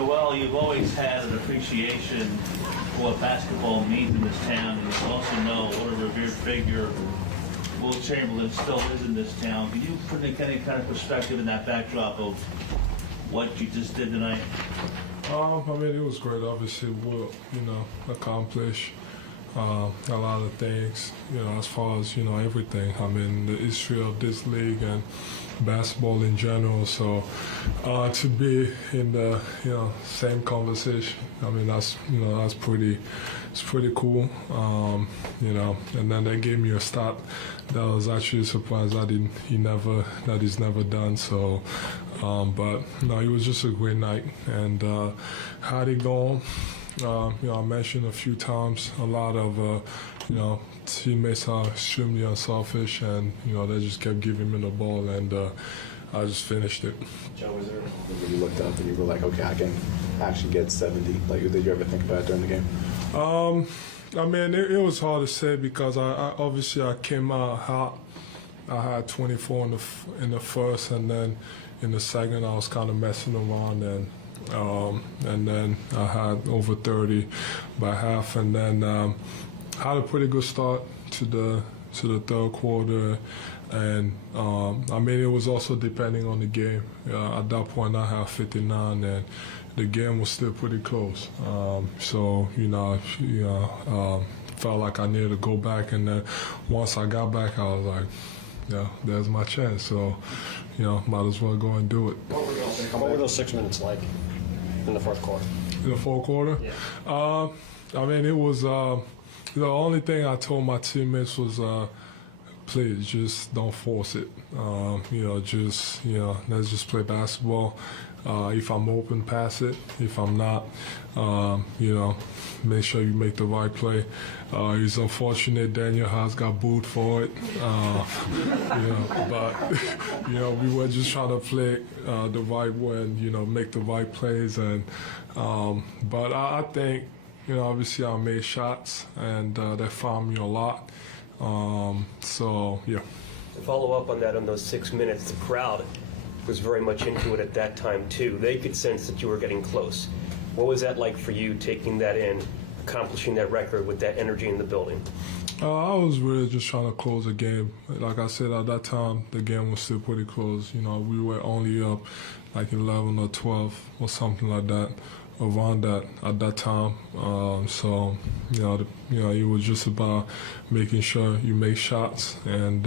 Joel, you've always had an appreciation for what basketball means in this town, and you also know what a revered figure Will Chamberlain still is in this town. Can you put any kind of perspective in that backdrop of what you just did tonight? I mean, it was great. Obviously, we'll, accomplish a lot of things, as far as, everything. I mean, the history of this league and basketball in general. So to be in the, same conversation, I mean, that's pretty cool. And then they gave me a stat that I was actually surprised that he's never done. So, but no, it was just a great night. And how'd it go? I mentioned a few times a lot of, teammates are extremely unselfish, and, they just kept giving me the ball, and I just finished it. Joe, was there when you looked up and you were like, okay, I can actually get 70? Like, did you ever think about it during the game? I mean, it was hard to say because I obviously came out hot. I had 24 in the first, and then in the second I was kind of messing around, and then I had over 30 by half, and then had a pretty good start to the third quarter, and I mean, it was also depending on the game. At that point, I had 59, and the game was still pretty close. So felt like I needed to go back, and then once I got back, I was like, yeah, there's my chance. So, might as well go and do it. What were those 6 minutes like in the fourth quarter? In the fourth quarter? Yeah. I mean, it was the only thing I told my teammates was, please just don't force it. Let's just play basketball. If I'm open, pass it. If I'm not, make sure you make the right play. It's unfortunate Daniel Haas got booed for it, but we were just trying to play the right way and make the right plays. And but I think obviously I made shots, and they found me a lot. So yeah. To follow up on that, on those 6 minutes, the crowd was very much into it at that time too. They could sense that you were getting close. What was that like for you, taking that in, accomplishing that record with that energy in the building? I was really just trying to close the game. Like I said, at that time, the game was still pretty close. We were only up like 11 or 12 or something like that, around that at that time. So, it was just about making sure you make shots, and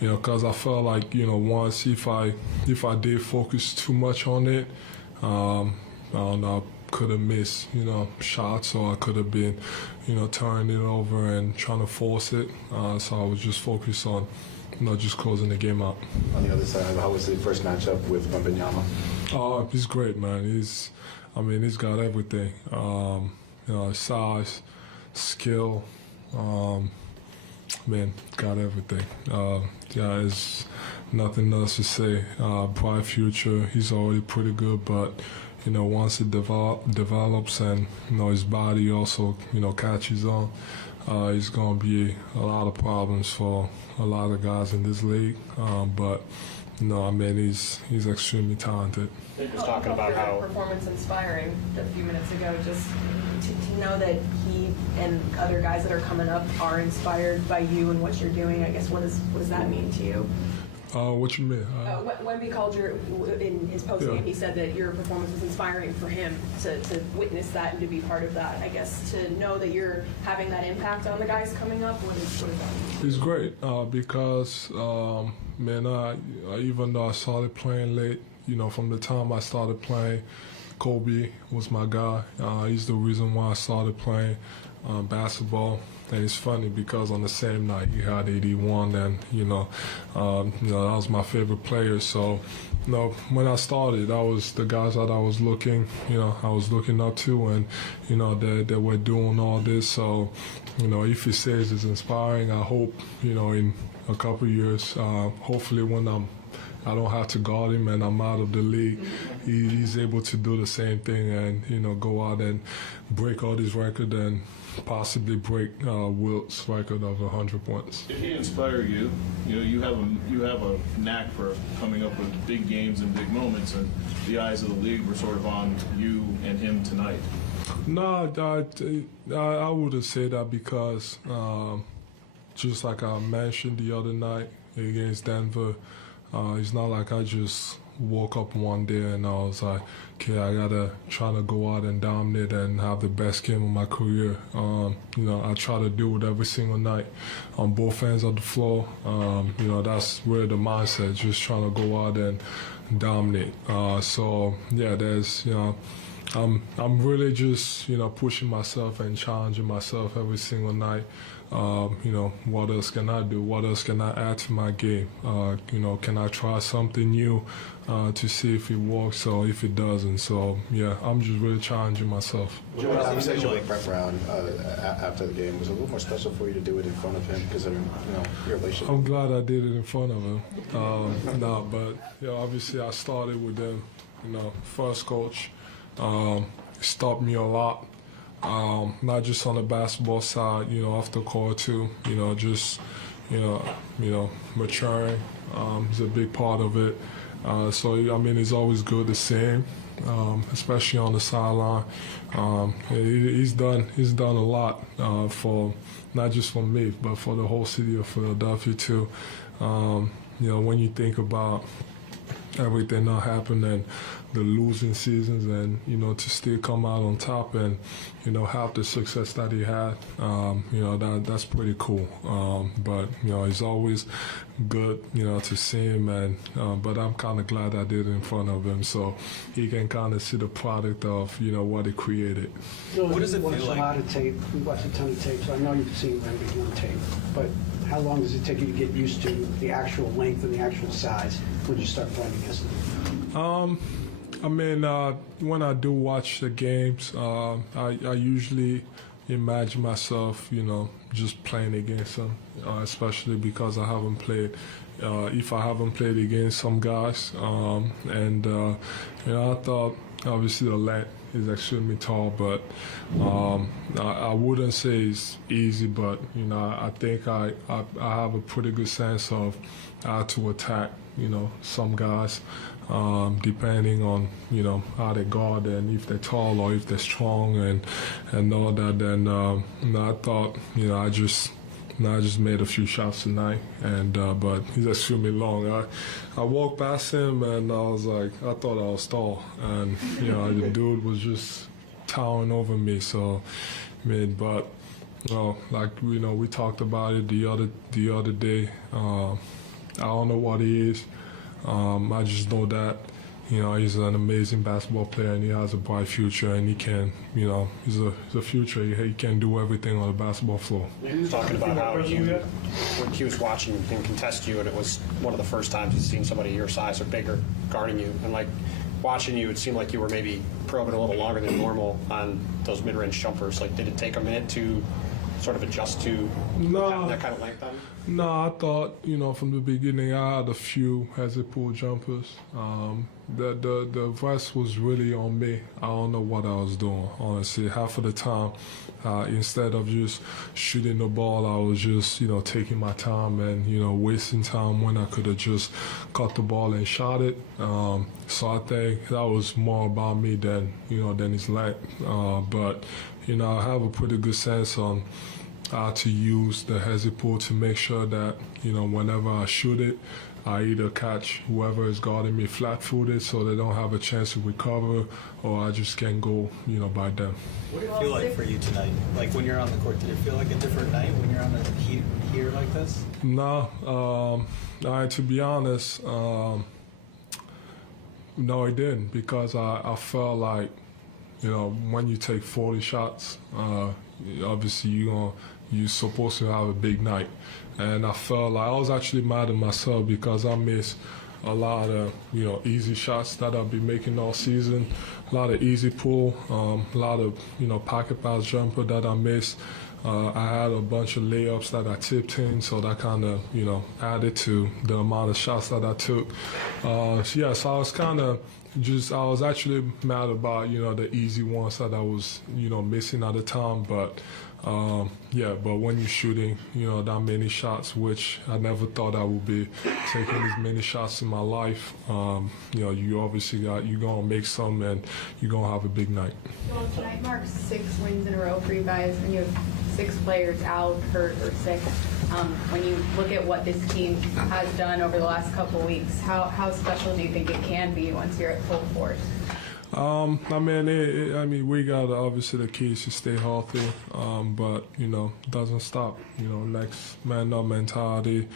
because I felt like once if I did focus too much on it, I don't know, I could have missed shots, or I could have been turning it over and trying to force it. So I was just focused on just closing the game out. On the other side, how was the first matchup with Wembanyama? He's great, man. He's got everything. Size, skill, got everything. There's nothing else to say. Bright future. He's already pretty good, but once it develops and his body also catches on, it's gonna be a lot of problems for a lot of guys in this league. But he's extremely talented. Just talking about how performance inspiring a few minutes ago, just to know that he and other guys that are coming up are inspired by you and what you're doing. I guess what does that mean to you? What you mean? Wemby called in his postgame, he said that your performance was inspiring for him to witness that and to be part of that. I guess to know that you're having that impact on the guys coming up, what is that mean? It's great because, even though I started playing late, from the time I started playing, Kobe was my guy. He's the reason why I started playing basketball. And it's funny because on the same night he had 81, and that was my favorite player. So, when I started, that was the guys that I was looking up to, and they were doing all this. So, if he says it's inspiring, I hope in a couple of years, hopefully when I don't have to guard him and I'm out of the league, he's able to do the same thing and go out and break all these records and possibly break Wilt's record of 100 points. Did he inspire you? You know, you have a knack for coming up with big games and big moments, and the eyes of the league were sort of on you and him tonight. No, I wouldn't say that because just like I mentioned the other night against Denver, it's not like I just woke up one day and I was like, okay, I gotta try to go out and dominate and have the best game of my career. You know, I try to do it every single night on both ends of the floor. You know, that's where the mindset, just trying to go out and dominate. So yeah, there's, you know, I'm really just, you know, pushing myself and challenging myself every single night. You know, what else can I do? What else can I add to my game? You know, can I try something new to see if it works or if it doesn't? So, yeah, I'm just really challenging myself. Joe, the conversation with Brett Brown after the game was a little more special for you to do it in front of him because of, you know, your relationship. I'm glad I did it in front of him. No, but yeah, obviously I started with him. You know, first coach stopped me a lot. Not just on the basketball side, you know, off the court too. You know, just you know, maturing is a big part of it. So I mean, it's always good to see him, especially on the sideline. He's done a lot for not just for me, but for the whole city of Philadelphia too. You know, when you think about everything that happened and the losing seasons, and you know, to still come out on top and you know, have the success that he had, you know, that's pretty cool. But you know, it's always good, you know, to see him, and but I'm kind of glad I did it in front of him so he can kind of see the product of, you know, what he created. What does it feel like? We watch a lot of tape. We watch a ton of tape, so I know you've seen Wemby on tape. But how long does it take you to get used to the actual length and the actual size when you start playing against them? I mean, when I do watch the games, I usually imagine myself, you know, just playing against them, especially because I haven't played. If I haven't played against some guys, and you know, I thought obviously the length is extremely tall, but I wouldn't say it's easy. But you know, I think I have a pretty good sense of how to attack, you know, some guys. Depending on, you know, how they guard and if they're tall or if they're strong and all that. Then you know, I thought, you know, I just made a few shots tonight, and but he's extremely long. I walked past him and I was like, I thought I was tall, and you know, the dude was just towering over me. So, I mean, but like, you know, we talked about it the other day. I don't know what he is. I just know that, you know, he's an amazing basketball player and he has a bright future, and he can, you know, he's a future. He can do everything on the basketball floor. He was talking about how when he was watching him contest you, and it was one of the first times he's seen somebody your size or bigger guarding you, and like watching you, it seemed like you were maybe probing a little longer than normal on those mid-range jumpers. Like, did it take a minute to sort of adjust to having that kind of length on you? No, I thought, you know, from the beginning I had a few hesitant pull jumpers. The rest was really on me. I don't know what I was doing, honestly. Half of the time, instead of just shooting the ball, I was just, you know, taking my time and, you know, wasting time when I could have just caught the ball and shot it. So I think that was more about me than, you know, than his length. But, you know, I have a pretty good sense on how to use the hesitant pull to make sure that, you know, whenever I shoot it, I either catch whoever is guarding me flat-footed so they don't have a chance to recover, or I just can't go, you know, by them. What did it feel like for you tonight? Like when you're on the court, did it feel like a different night when you're on the heat here like this? No, to be honest, no, it didn't, because I felt like, you know, when you take 40 shots, obviously you're supposed to have a big night. And I felt like I was actually mad at myself because I missed a lot of, you know, easy shots that I've been making all season, a lot of easy pull, a lot of, you know, pocket pass jumper that I missed. I had a bunch of layups that I tipped in, so that kind of, you know, added to the amount of shots that I took. So I was kind of I was actually mad about, you know, the easy ones that I was, you know, missing at the time. But Yeah, but when you're shooting, that many shots, which I never thought I would be taking as many shots in my life, you obviously you're going to make some and you're going to have a big night. Well, tonight marks 6 wins in a row for you guys, and you have 6 players out, hurt, or sick. When you look at what this team has done over the last couple of weeks, how special do you think it can be once you're at full force? We got obviously the key is to stay healthy, but it doesn't stop. Next man up mentality,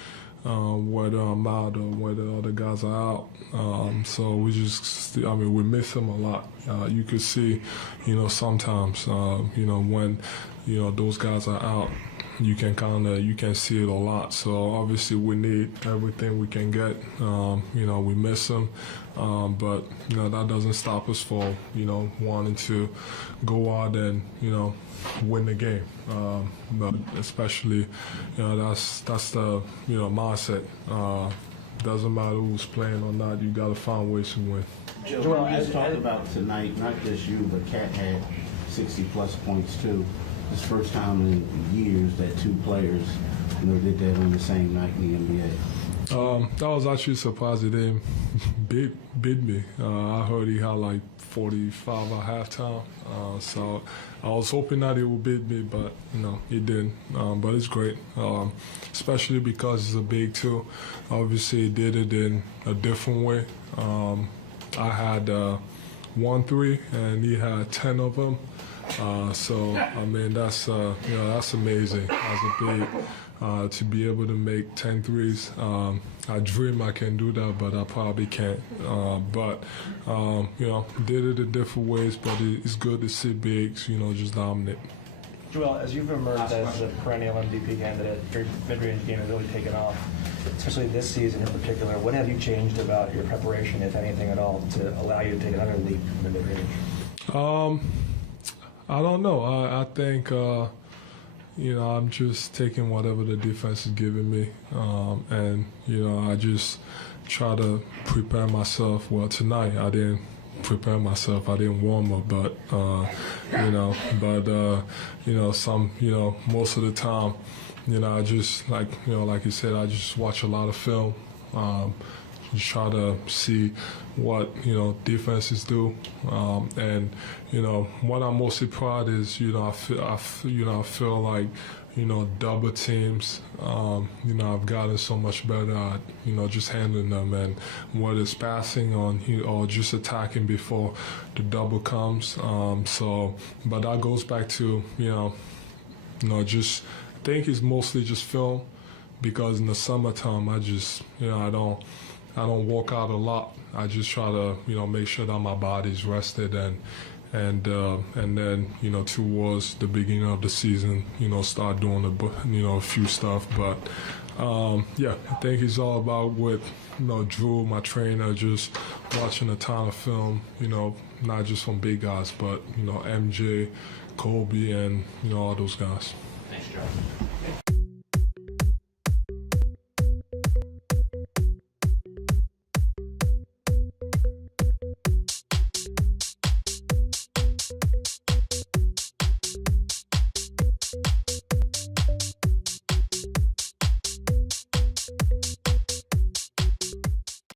whether I'm out or whether other guys are out. So we we miss them a lot. You could see, sometimes, when those guys are out, you can see it a lot. So obviously we need everything we can get. We miss them, but that doesn't stop us for wanting to go out and win the game. But especially that's the mindset. Doesn't matter who's playing or not. You got to find ways to win. Joel, as talked about tonight, not just you, but Cat had 60-plus points too. It's the first time in years that 2 players did that on the same night in the NBA. I was actually surprised he didn't beat me. I heard he had like 45 at halftime, so I was hoping that he would beat me, but he didn't. But it's great, especially because he's a big too. Obviously, he did it in a different way. I had 1 3, and he had 10 of them. That's amazing as a big to be able to make 10 threes. I dream I can do that, but I probably can't. Did it in different ways, but it's good to see bigs, just dominate. Joel, as you've emerged as a perennial MVP candidate, your mid-range game has really taken off, especially this season in particular. What have you changed about your preparation, if anything at all, to allow you to take another leap in the mid-range? I don't know. I think, I'm just taking whatever the defense is giving me. I just try to prepare myself. Well, tonight I didn't prepare myself. I didn't warm up, but, most of the time, I just, like you said, I just watch a lot of film. Just try to see what defenses do, and what I'm mostly proud is I feel like double teams. I've gotten so much better at just handling them, and whether it's passing on or just attacking before the double comes. But that goes back to just I think it's mostly just film, because in the summertime I just I don't work out a lot. I just try to, make sure that my body's rested, and then, towards the beginning of the season, start doing a few stuff. But I think it's all about with, Drew, my trainer, just watching a ton of film, not just from big guys, but MJ, Kobe, and all those guys. Thanks, Joe.